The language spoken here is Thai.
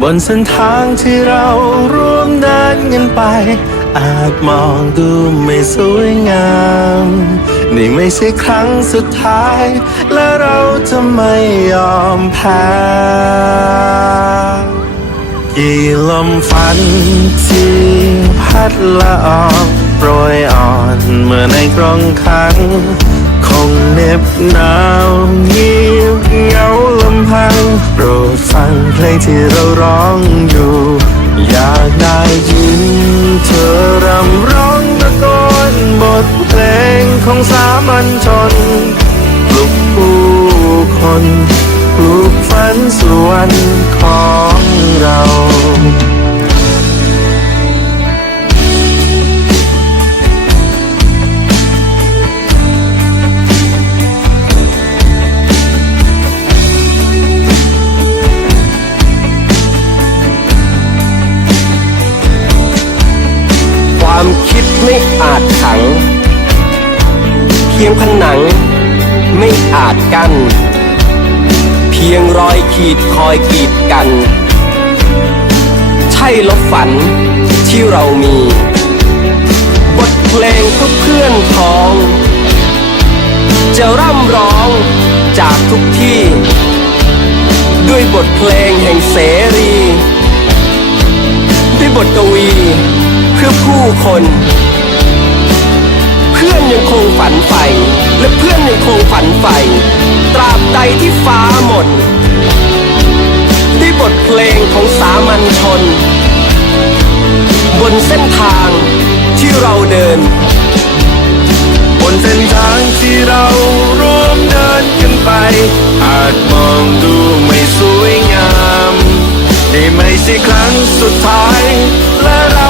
บนเส้นทางที่เราร่วมเดินกันไป อาจมองดูไม่สวยงาม นี่ไม่ใช่ครั้งสุดท้าย และเราจะไม่ยอมแพ้กี่ลมฝันที่พัดละออกโปรยอ่อนเมื่อในกรงขัง คงเหน็บหนาวเงียบเหงา ที่เราร้องอยู่ อยากได้ยินเธอรำร้องตะโกนบทเพลงของสามัญชนปลุกผู้คนปลุกฝันสวรรค์ ความคิดไม่อาจขัง เพียงผนังไม่อาจกั้นเพียงรอยขีดคอยกีดกัน ใช่ลบฝันที่เรามี บทเพลงเพื่อเพื่อนพ้อง จะร่ำร้องจากทุกที่ ด้วยบทเพลงแห่งเสรี ด้วยบทกวี พื่อผู้คน เพื่อนยังคงฝันใฝ่และเพื่อนยังคงฝันใฝ่ตราบใดที่ฟ้าหมดด้วยบทเพลงของสามัญชน บนเส้นทางที่เราเดิน บนเส้นทางที่เราร่วมเดินกันไป อาจมองดูไม่สวยงามนี่ไม่ใช่ครั้งสุดท้ายและ